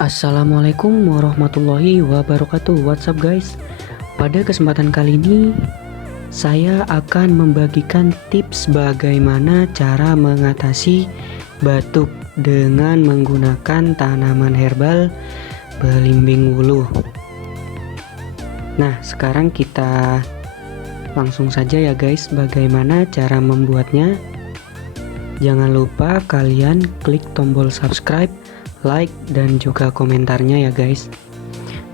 Assalamualaikum warahmatullahi wabarakatuh. What's up guys? Pada kesempatan kali ini saya akan membagikan tips bagaimana cara mengatasi batuk dengan menggunakan tanaman herbal belimbing wuluh. Nah, sekarang kita langsung saja ya guys, bagaimana cara membuatnya. Jangan lupa kalian klik tombol subscribe, like, dan juga komentarnya ya guys.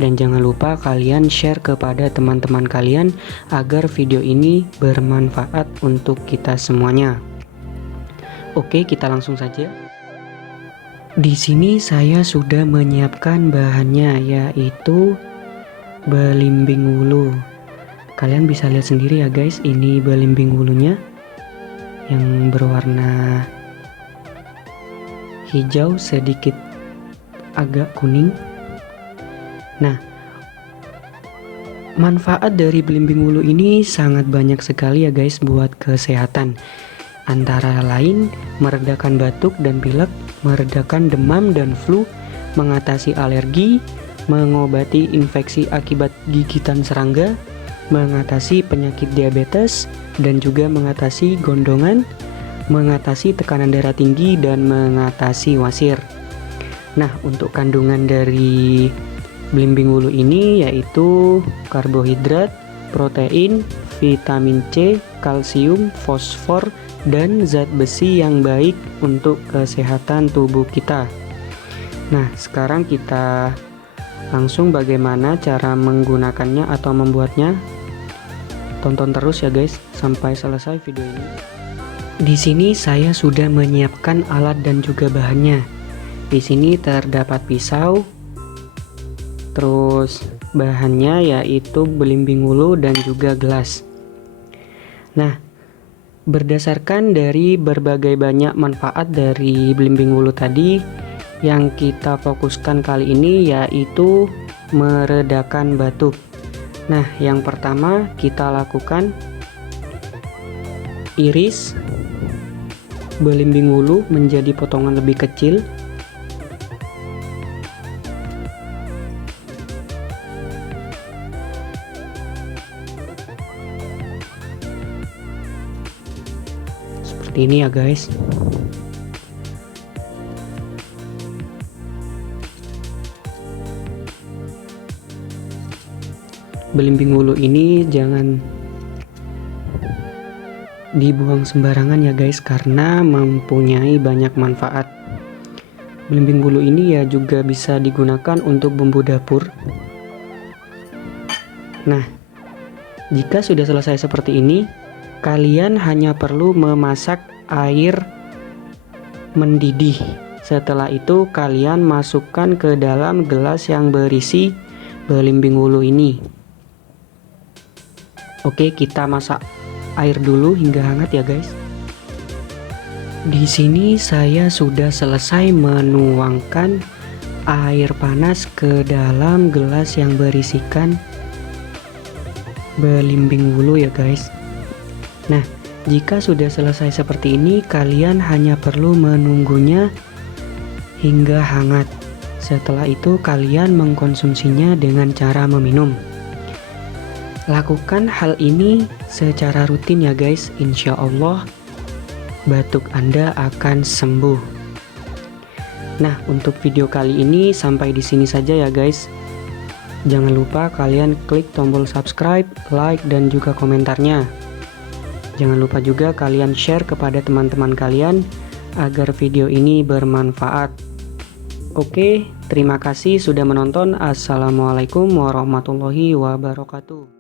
Dan jangan lupa kalian share kepada teman-teman kalian agar video ini bermanfaat untuk kita semuanya. Oke, kita langsung saja. Di sini saya sudah menyiapkan bahannya, yaitu belimbing wuluh. Kalian bisa lihat sendiri ya guys, ini belimbing wuluhnya yang berwarna hijau sedikit agak kuning. Nah, manfaat dari belimbing wuluh ini sangat banyak sekali ya guys buat kesehatan. Antara lain meredakan batuk dan pilek, meredakan demam dan flu, mengatasi alergi, mengobati infeksi akibat gigitan serangga, mengatasi penyakit diabetes, dan juga mengatasi gondongan, mengatasi tekanan darah tinggi, dan mengatasi wasir. Nah, untuk kandungan dari belimbing wuluh ini yaitu karbohidrat, protein, vitamin C, kalsium, fosfor, dan zat besi yang baik untuk kesehatan tubuh kita. Nah, sekarang kita langsung bagaimana cara menggunakannya atau membuatnya. Tonton terus ya guys sampai selesai video ini. Di sini saya sudah menyiapkan alat dan juga bahannya. Di sini terdapat pisau, terus bahannya yaitu belimbing wuluh dan juga gelas. Nah, berdasarkan dari berbagai banyak manfaat dari belimbing wuluh tadi, yang kita fokuskan kali ini yaitu meredakan batuk. Nah, yang pertama kita lakukan iris belimbing wuluh menjadi potongan lebih kecil. Seperti ini ya guys. Belimbing wuluh ini jangan dibuang sembarangan ya guys, karena mempunyai banyak manfaat. Belimbing wuluh ini ya juga bisa digunakan untuk bumbu dapur. Nah, jika sudah selesai seperti ini, kalian hanya perlu memasak air mendidih. Setelah itu kalian masukkan ke dalam gelas yang berisi belimbing wuluh ini. Oke, kita masak air dulu hingga hangat ya guys. Di sini saya sudah selesai menuangkan air panas ke dalam gelas yang berisikan belimbing wuluh ya guys. Nah, jika sudah selesai seperti ini, kalian hanya perlu menunggunya hingga hangat. Setelah itu kalian mengkonsumsinya dengan cara meminum. Lakukan hal ini secara rutin ya guys, insya Allah batuk Anda akan sembuh. Nah, untuk video kali ini sampai di sini saja ya guys. Jangan lupa kalian klik tombol subscribe, like, dan juga komentarnya. Jangan lupa juga kalian share kepada teman-teman kalian agar video ini bermanfaat. Oke, terima kasih sudah menonton. Assalamualaikum warahmatullahi wabarakatuh.